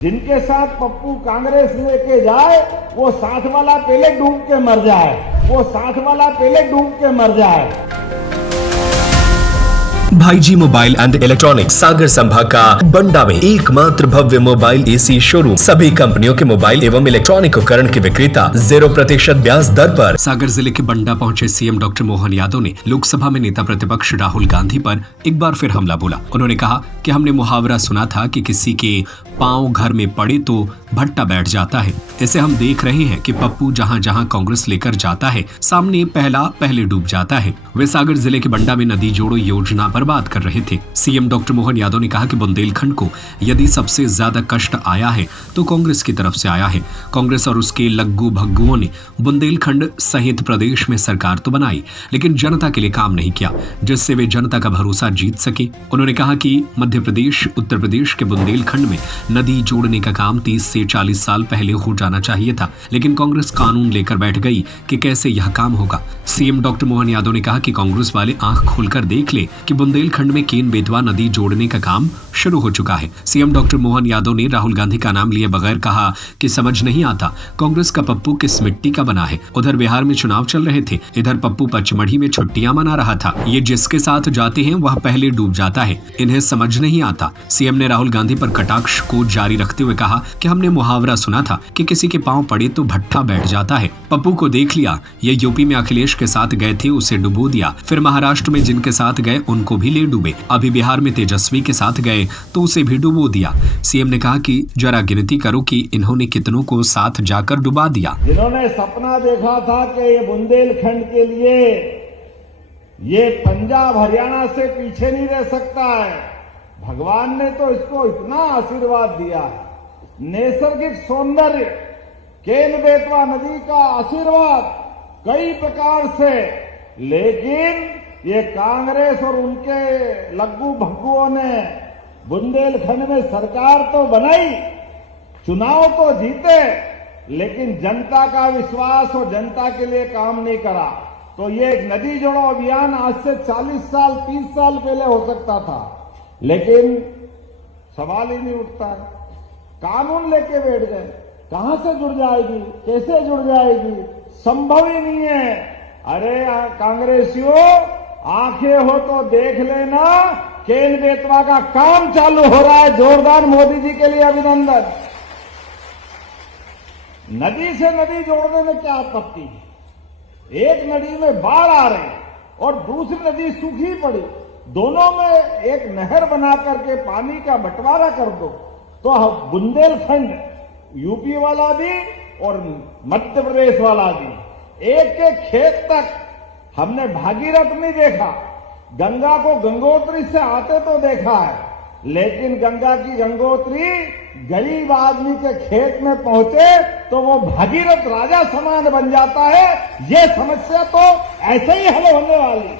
जिनके साथ पप्पू कांग्रेस लेके जाए वो साथ वाला पहले डूब के मर जाए, वो साथ वाला पहले डूब के मर जाए। भाईजी मोबाइल एंड इलेक्ट्रॉनिक्स सागर संभाग का बंडा में एकमात्र भव्य मोबाइल एसी शोरूम, सभी कंपनियों के मोबाइल एवं इलेक्ट्रॉनिक उपकरण के विक्रेता 0% ब्याज दर पर। सागर जिले के बंडा पहुंचे सीएम डॉक्टर मोहन यादव ने लोकसभा में नेता प्रतिपक्ष राहुल गांधी पर एक बार फिर हमला बोला। उन्होंने कहा कि हमने मुहावरा सुना था कि किसी के पांव घर में पड़े तो भट्टा बैठ जाता है। इसे हम देख रहे हैं कि पप्पू जहां जहां कांग्रेस लेकर जाता है, सामने पहले डूब जाता है। वे सागर जिले के बंडा में नदी जोड़ो योजना पर बात कर रहे थे। सीएम डॉक्टर मोहन यादव ने कहा कि बुंदेलखंड को यदि सबसे ज्यादा कष्ट आया है तो कांग्रेस की तरफ से आया है। कांग्रेस और उसके लग्गू भग्गुओं ने बुंदेलखंड सहित प्रदेश में सरकार तो बनाई, लेकिन जनता के लिए काम नहीं किया जिससे वे जनता का भरोसा जीत सके। उन्होंने कहा कि मध्य प्रदेश, उत्तर प्रदेश के बुंदेलखंड में नदी जोड़ने का काम 30 से 40 साल पहले हो जाना चाहिए था, लेकिन कांग्रेस कानून लेकर बैठ गई कि कैसे यह काम होगा। सीएम डॉक्टर मोहन यादव ने कहा कि कांग्रेस वाले आंख खोलकर देख ले कि बुंदेलखंड में केन बेतवा नदी जोड़ने का काम शुरू हो चुका है। सीएम डॉक्टर मोहन यादव ने राहुल गांधी का नाम लिए बगैर कहा कि समझ नहीं आता कांग्रेस का पप्पू किस मिट्टी का बना है। उधर बिहार में चुनाव चल रहे थे, इधर पप्पू पचमढ़ी में छुट्टियां मना रहा था। ये जिसके साथ जाते हैं वह पहले डूब जाता है, इन्हें समझ नहीं आता। सीएम ने राहुल गांधी पर कटाक्ष को जारी रखते हुए कहा कि हमने मुहावरा सुना था कि किसी के पांव पड़े तो भट्ठा बैठ जाता है। पप्पू को देख लिया, ये यूपी में अखिलेश के साथ गए थे, उसे डुबो दिया। फिर महाराष्ट्र में जिनके साथ गए उनको भी ले डूबे। अभी बिहार में तेजस्वी के साथ गए तो उसे भी डुबो दिया। सीएम ने कहा कि जरा गिनती करो कि इन्होंने कितनों को साथ जाकर डुबा दिया। जिन्होंने सपना देखा था कि ये बुंदेलखंड के लिए ये पंजाब हरियाणा से पीछे नहीं रह सकता है, भगवान ने तो इसको इतना आशीर्वाद दिया। नैसर्गिक सौंदर्य, केन बेतवा नदी का आशीर्वाद कई प्रकार से, लेकिन ये कांग्रेस और उनके लग्गू भग्गुओं ने बुंदेलखंड में सरकार तो बनाई, चुनाव तो जीते, लेकिन जनता का विश्वास और जनता के लिए काम नहीं करा। तो ये एक नदी जोड़ो अभियान आज से 40 साल 30 साल पहले हो सकता था, लेकिन सवाल ही नहीं उठता है। कानून लेके बैठ गए, कहां से जुड़ जाएगी, कैसे जुड़ जाएगी, संभव ही नहीं है। अरे कांग्रेसियों, आंखें हो तो देख लेना, केन बेतवा का काम चालू हो रहा है। जोरदार मोदी जी के लिए अभिनंदन। नदी से नदी जोड़ने में क्या आपत्ति है? एक नदी में बाढ़ आ रही और दूसरी नदी सूखी पड़ी, दोनों में एक नहर बना करके पानी का बंटवारा कर दो, तो बुंदेलखंड यूपी वाला भी और मध्य प्रदेश वाला भी, एक एक खेत तक हमने भागीरथ नहीं देखा, गंगा को गंगोत्री से आते तो देखा है, लेकिन गंगा की गंगोत्री गरीब आदमी के खेत में पहुंचे तो वो भागीरथ राजा समान बन जाता है। ये समस्या तो ऐसे ही हल होने वाली,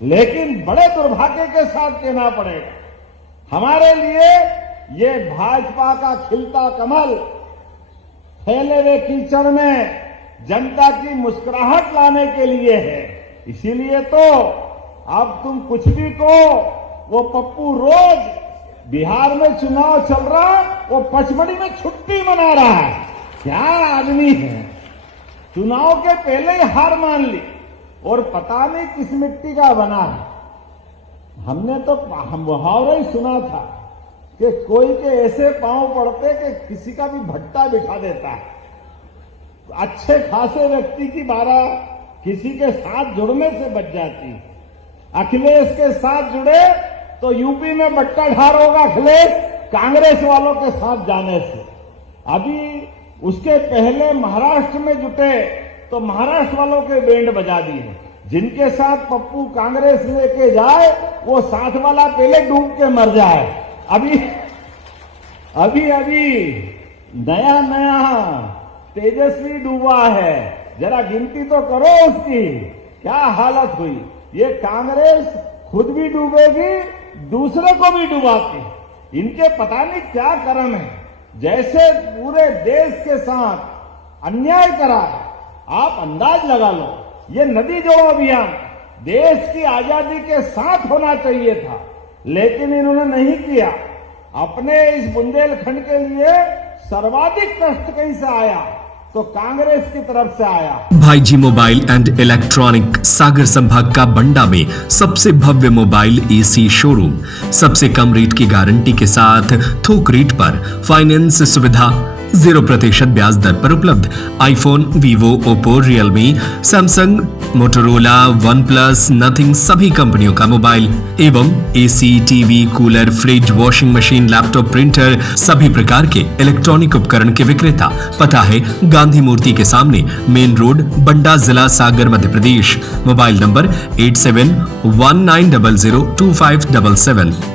लेकिन बड़े दुर्भाग्य के साथ कहना पड़ेगा, हमारे लिए ये भाजपा का खिलता कमल फैले हुए कीचड़ में जनता की मुस्कुराहट लाने के लिए है। इसीलिए तो अब तुम कुछ भी कहो, वो पप्पू रोज बिहार में चुनाव चल रहा, वो पचमढ़ी में छुट्टी मना रहा है। क्या आदमी है, चुनाव के पहले ही हार मान ली और पता नहीं किस मिट्टी का बना है। हमने तो मुहावरा ही सुना था कि कोई के ऐसे पांव पड़ते कि किसी का भी भट्टा बिठा देता है। अच्छे खासे व्यक्ति की बारह किसी के साथ जुड़ने से बच जाती है। अखिलेश के साथ जुड़े तो यूपी में बट्टा ढार होगा अखिलेश, कांग्रेस वालों के साथ जाने से। अभी उसके पहले महाराष्ट्र में जुटे तो महाराष्ट्र वालों के बैंड बजा दिए। जिनके साथ पप्पू कांग्रेस लेके जाए वो साथ वाला पहले डूब के मर जाए। अभी नया तेजस्वी डूबा है, जरा गिनती तो करो उसकी, क्या हालत हुई। ये कांग्रेस खुद भी डूबेगी, दूसरे को भी डुबाती। इनके पता नहीं क्या कर्म है, जैसे पूरे देश के साथ अन्याय करा है। आप अंदाज लगा लो, ये नदी जोड़ो अभियान देश की आजादी के साथ होना चाहिए था, लेकिन इन्होंने नहीं किया। अपने इस बुंदेलखंड के लिए सर्वाधिक कष्ट कहीं से आया तो कांग्रेस की तरफ से आया। भाईजी मोबाइल एंड इलेक्ट्रॉनिक सागर संभाग का बंडा में सबसे भव्य मोबाइल एसी शोरूम, सबसे कम रेट की गारंटी के साथ थोक रेट पर फाइनेंस सुविधा, 0% ब्याज दर पर उपलब्ध iPhone, Vivo, Oppo, Realme, Samsung, Motorola, one plus, nothing सभी कंपनियों का मोबाइल एवं AC, TV, cooler, fridge, washing machine, laptop, printer सभी प्रकार के इलेक्ट्रॉनिक उपकरण के विक्रेता। पता है गांधी मूर्ति के सामने, मेन रोड, बंडा, जिला सागर, मध्य प्रदेश। Mobile number 8719002577।